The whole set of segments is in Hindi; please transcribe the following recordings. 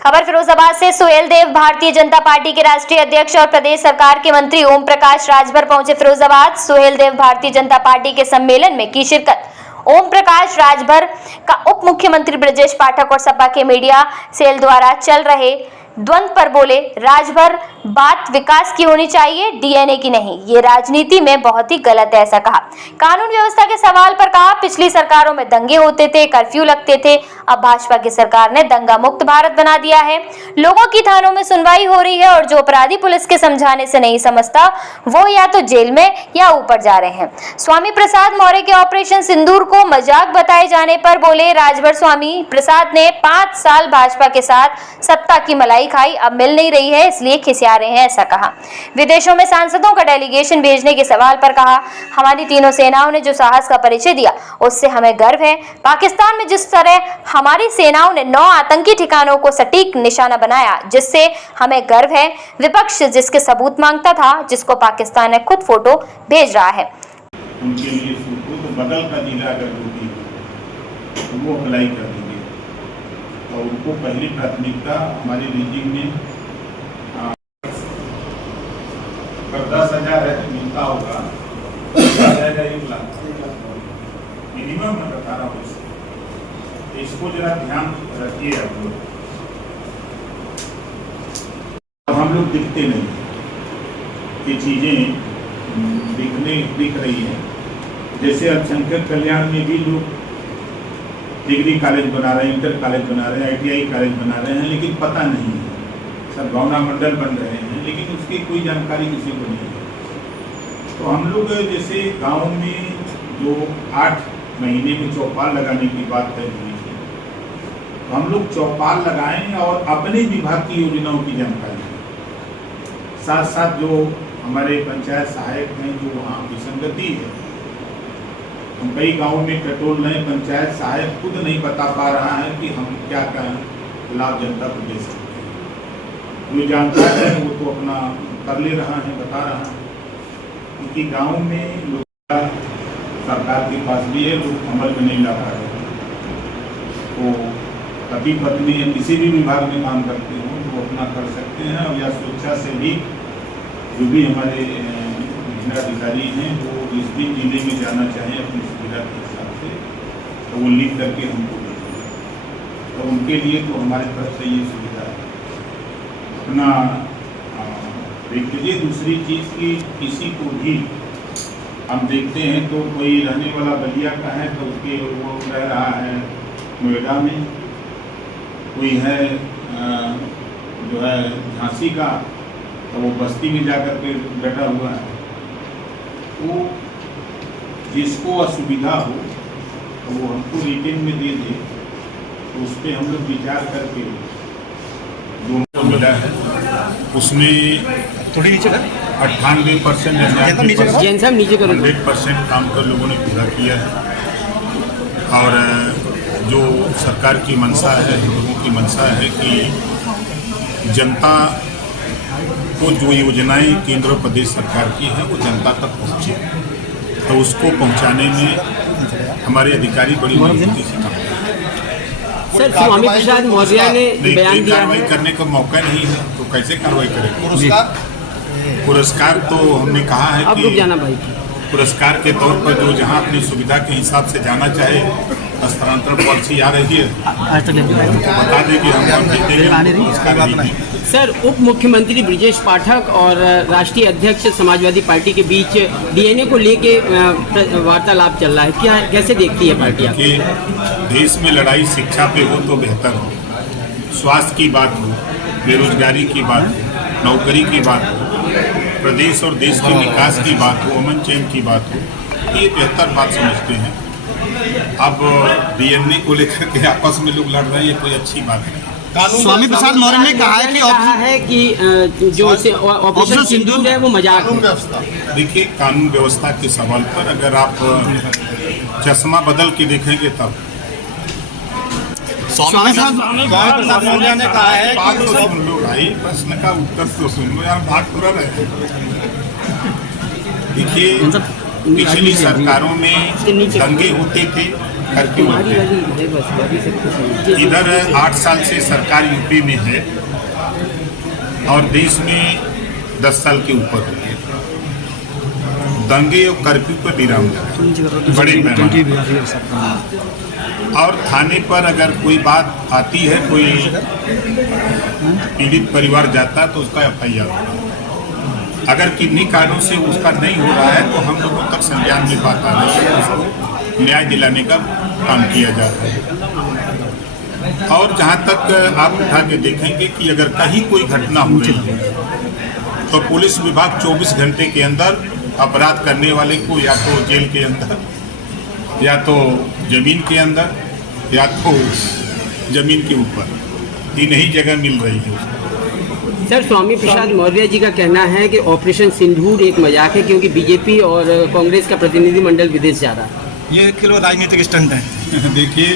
खबर फिरोजाबाद से। सुहेल देव भारतीय जनता पार्टी के राष्ट्रीय अध्यक्ष और प्रदेश सरकार के मंत्री ओम प्रकाश राजभर पहुंचे फिरोजाबाद। सुहेल देव भारतीय जनता पार्टी के सम्मेलन में की शिरकत। ओम प्रकाश राजभर का उप मुख्यमंत्री ब्रजेश पाठक और सपा के मीडिया सेल द्वारा चल रहे द्वंद्व पर बोले। राजभर बात विकास की होनी चाहिए, डीएनए की नहीं, ये राजनीति में बहुत ही गलत है, ऐसा कहा। कानून व्यवस्था के सवाल पर कहा, पिछली सरकारों में दंगे होते थे, कर्फ्यू लगते थे, अब भाजपा की सरकार ने दंगा मुक्त भारत बना दिया है। लोगों की थानों में सुनवाई हो रही है और जो अपराधी पुलिस के समझाने से नहीं समझता वो या तो जेल में या ऊपर जा रहे हैं। स्वामी प्रसाद मौर्य के ऑपरेशन सिंदूर को मजाक बताए जाने पर बोले राजभर, स्वामी प्रसाद ने 5 साल भाजपा के साथ सत्ता की मलाई खाई, अब मिल नहीं रही है इसलिए खिसिया रहे हैं, ऐसा कहा। विदेशों में सांसदों का डेलीगेशन भेजने के सवाल पर कहा, हमारी तीनों सेनाओं ने जो साहस का परिचय दिया उससे हमें गर्व है। पाकिस्तान में जिस तरह हमारी सेनाओं ने 9 आतंकी ठिकानों को सटीक निशाना बनाया, जिससे हमें गर्व है। विपक्ष जिसके सबूत मांगता था, जिसको पाकिस्तान ने खुद फोटो भेज रहा है। उनके लिए बगल का जिला अगर होती तो वो अप्लाई कर देंगे और उनको पहली प्राथमिकता हमारे रीजिंग में 10,000 है तो मिलता होगा 1 लाख मिनिमम मैं बता रहा हूँ। इसको जरा ध्यान रखिए आप लोग। हम लोग दिखते नहीं, ये चीजें दिख रही है। जैसे अल्पसंख्यक कल्याण में भी लोग डिग्री कॉलेज बना रहे हैं, इंटर कॉलेज बना रहे हैं, ITI कॉलेज बना रहे हैं, लेकिन पता नहीं है। सद्भावना मंडल बन रहे हैं, लेकिन उसकी कोई जानकारी किसी को नहीं है। तो हम लोग जैसे गांव में जो 8 महीने में चौपाल लगाने की बात तय हुई थी, तो हम लोग चौपाल लगाएं और अपने विभाग की योजनाओं की जानकारी दें। साथ साथ जो हमारे पंचायत सहायक हैं, जो वहाँ विसंगति है, हम कई गाँव में पेट्रोल नहीं, पंचायत सहायक खुद नहीं बता पा रहा है कि हम क्या क्या लाभ जनता को दे सकते हैं। जो जानता है वो तो अपना कर ले रहा है, बता रहा है, क्योंकि गांव में लोग सरकार के पास भी है, लोग अमल में नहीं ला पा रहे हैं। तो पति पत्नी या किसी भी विभाग में काम करते हो तो अपना कर सकते हैं, और या स्वेच्छा से भी जो भी हमारे अधिकारी हैं वो जिस भी जिले में जाना चाहें अपनी सुविधा के हिसाब से, तो वो लिख करके हमको भेजें। तो उनके लिए तो हमारे तरफ से ये सुविधा है। अपना देख लीजिए। दूसरी चीज़ की किसी को भी हम देखते हैं तो कोई रहने वाला बलिया का है तो उसके वो रह रहा है नोएडा में, कोई है जो है झांसी का तो वो बस्ती में जाकर के बैठा हुआ है। वो जिसको असुविधा हो तो वो हमको रिटेन में दे दे, तो उस पर हम लोग विचार करके जो मिला है उसमें थोड़ी नीचे 98% या 100% काम कर लोगों ने पूरा किया है। और जो सरकार की मंशा है, लोगों की मंशा है कि जनता को जो योजनाएं केंद्र और प्रदेश सरकार की है वो जनता तक पहुँचे, तो उसको पहुँचाने में हमारे अधिकारी बड़ी मजबूती से काम करते हैं। सर, स्वामी प्रसाद मौर्य ने बयान दिया कार्रवाई करने का मौका नहीं है तो कैसे कार्रवाई करें? पुरस्कार तो हमने कहा है कि पुरस्कार के तौर पर जो जहां अपनी सुविधा के हिसाब से जाना चाहे, हस्तांतरण पॉलिसी आ रही है तो बता दें कि हम देंगे। सर, उप मुख्यमंत्री ब्रजेश पाठक और राष्ट्रीय अध्यक्ष समाजवादी पार्टी के बीच डीएनए को लेके वार्तालाप चल रहा है, क्या कैसे देखती है पार्टी? कि देश में लड़ाई शिक्षा पे हो तो बेहतर हो, स्वास्थ्य की बात हो, बेरोजगारी की बात हो, नौकरी की बात हो, प्रदेश और देश के विकास की बात हो, अमन चैन की बात हो, ये बेहतर बात समझते हैं। अब डीएनए को लेकर के आपस में लोग लड़ रहे हैं, ये कोई अच्छी बात नहीं। स्वामी प्रसाद मौर्य ने कहा है कि जो ऑपरेशन सिंदूर है वो मजाक है। देखिए, कानून व्यवस्था के सवाल पर अगर आप चश्मा बदल के देखेंगे तब स्वामी प्रसाद मौर्य ने कहा है बात तो सुन लो भाई, प्रश्न का उत्तर तो सुन लो यार, बात पूरा रहे। देखिए, पिछली सरकारों में दंगे होते थे, कर्फ्यू हमारी लगते हैं। वाली है बस अभी सब कुछ है। जी, इधर 8 साल से सरकार यूपी में है और देश में 10 साल के ऊपर हो गए। दंगे और कर्फ्यू पर विराम लगा बड़े पैमाने पर। और थाने पर अगर कोई बात आती है, कोई पीड़ित परिवार जाता है तो उसका FIR होगा। अगर किन्हीं कारणों से उसका नहीं हो रहा है तो हम लोगों तक संज्ञान में बात आ रही है, उसको न्याय दिलाने का काम किया जा रहा है। और जहाँ तक आप उठा के देखेंगे कि अगर कहीं कोई घटना हो रही है तो पुलिस विभाग 24 घंटे के अंदर अपराध करने वाले को या तो जेल के अंदर, या तो जमीन के अंदर, या तो जमीन के ऊपर, तीन ही जगह मिल रही है उसको। सर, स्वामी प्रसाद मौर्य जी का कहना है कि ऑपरेशन सिंदूर एक मजाक है क्योंकि बीजेपी और कांग्रेस का प्रतिनिधिमंडल विदेश जा रहा है। ये केवल राजनीतिक स्टंट है। देखिए,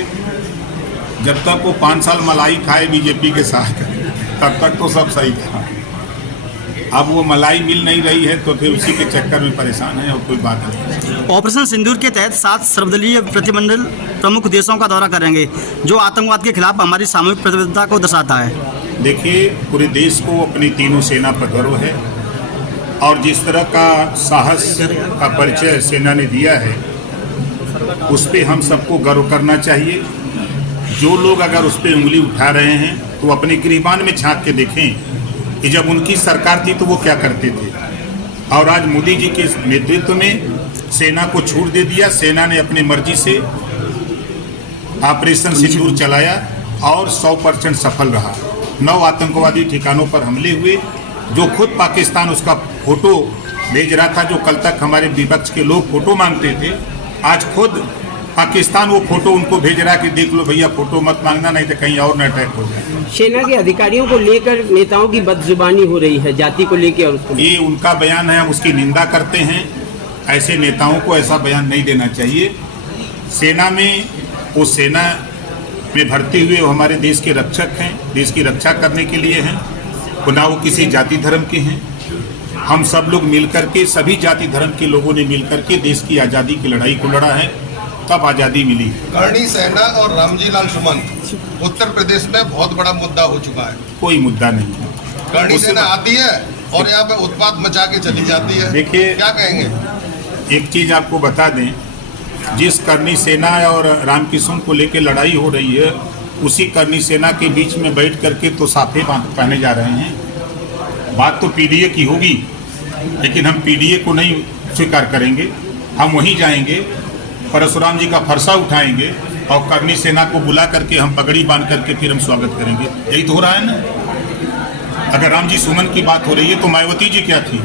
जब तक वो 5 साल मलाई खाए बीजेपी के साथ तब तक तो सब सही था। अब वो मलाई मिल नहीं रही है तो फिर उसी के चक्कर में परेशान है और कोई बात नहीं। ऑपरेशन सिंदूर के तहत 7 सर्वदलीय प्रतिनिधिमंडल प्रमुख देशों का दौरा करेंगे, जो आतंकवाद के खिलाफ हमारी सामूहिक प्रतिबद्धता को दर्शाता है। देखिए, पूरे देश को अपनी तीनों सेना पर गर्व है और जिस तरह का साहस का परिचय सेना ने दिया है उस पर हम सबको गर्व करना चाहिए। जो लोग अगर उस पर उंगली उठा रहे हैं तो अपने गिरबान में झांक के देखें कि जब उनकी सरकार थी तो वो क्या करते थे। और आज मोदी जी के नेतृत्व में सेना को छूट दे दिया, सेना ने अपनी मर्जी से ऑपरेशन सिंदूर चलाया और 100% सफल रहा। 9 आतंकवादी ठिकानों पर हमले हुए, जो खुद पाकिस्तान उसका फोटो भेज रहा था, जो कल तक हमारे विपक्ष के लोग फोटो मांगते थे, आज खुद पाकिस्तान वो फोटो उनको भेज रहा है कि देख लो भैया, फोटो मत मांगना नहीं तो कहीं और न अटैक हो जाए। सेना के अधिकारियों को लेकर नेताओं की बदजुबानी हो रही है, जाति को लेकर और उसको ये उनका बयान है, हम उसकी निंदा करते हैं। ऐसे नेताओं को ऐसा बयान नहीं देना चाहिए। सेना में वो सेना में भर्ती हुए वो हमारे देश के रक्षक हैं, देश की रक्षा करने के लिए हैं, ना वो किसी जाति धर्म के हैं। हम सब लोग मिलकर के, सभी जाति धर्म के लोगों ने मिलकर के देश की आज़ादी की लड़ाई को लड़ा है, तब आज़ादी मिली। करणी सेना और रामजी लाल सुमन उत्तर प्रदेश में बहुत बड़ा मुद्दा हो चुका है। कोई मुद्दा नहीं है। करणी सेना आती है और यहाँ पे उत्पात मचा के चली जाती है। देखिए, क्या कहेंगे? एक चीज़ आपको बता दें, जिस करनी सेना और रामकिशन को लेकर लड़ाई हो रही है, उसी करनी सेना के बीच में बैठ करके तो साफे पहने जा रहे हैं। बात तो PDA की होगी, लेकिन हम PDA को नहीं स्वीकार करेंगे। हम वहीं जाएंगे, परशुराम जी का फरसा उठाएंगे और करनी सेना को बुला करके हम पगड़ी बांध करके फिर हम स्वागत करेंगे। यही तो हो रहा है ना। अगर राम जी सुमन की बात हो रही है तो मायावती जी क्या थी?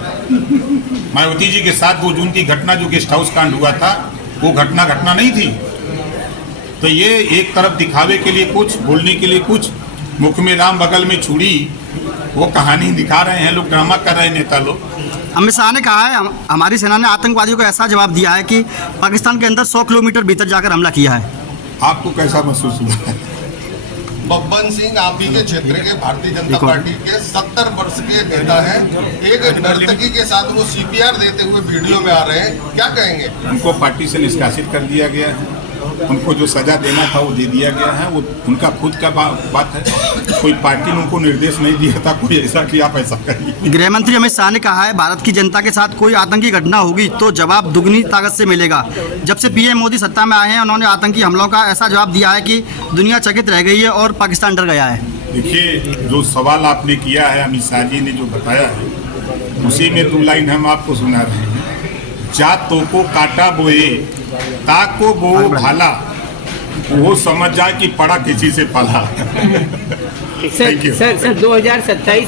मायावती जी के साथ 2 जून की घटना जो गेस्ट हाउस कांड हुआ था, वो घटना नहीं थी। तो ये एक तरफ दिखावे के लिए कुछ, बोलने के लिए कुछ, मुख में राम बगल में छुरी, वो कहानी दिखा रहे हैं लोग, ड्रामा कर रहे हैं नेता लोग। अमित शाह ने कहा है हमारी सेना ने आतंकवादियों को ऐसा जवाब दिया है कि पाकिस्तान के अंदर 100 किलोमीटर भीतर जाकर हमला किया है। आपको कैसा महसूस हुआ? बब्बन सिंह आप ही के क्षेत्र के भारतीय जनता पार्टी के 70 वर्ष के नेता हैं। एक नर्तकी के साथ वो CPR देते हुए वीडियो में आ रहे हैं, क्या कहेंगे? उनको पार्टी से निष्कासित कर दिया गया है। उनको जो सजा देना था वो दे दिया गया है। वो उनका खुद का बात है। कोई पार्टी ने उनको निर्देश नहीं दिया था कोई ऐसा कि आप ऐसा करिए। गृह मंत्री अमित शाह ने कहा है भारत की जनता के साथ कोई आतंकी घटना होगी तो जवाब दुगनी ताकत से मिलेगा। जब से PM मोदी सत्ता में आए हैं, उन्होंने आतंकी हमलों का ऐसा जवाब दिया है कि दुनिया चकित रह गई है और पाकिस्तान डर गया है। देखिए, जो सवाल आपने किया है, अमित शाह जी ने जो बताया है, उसी में 2 लाइन हम आपको सुना रहे हैं। जातों को काटा बोए, ताको बो भाला, वो समझ जाए कि पड़ा किसी से पाला। सर 2027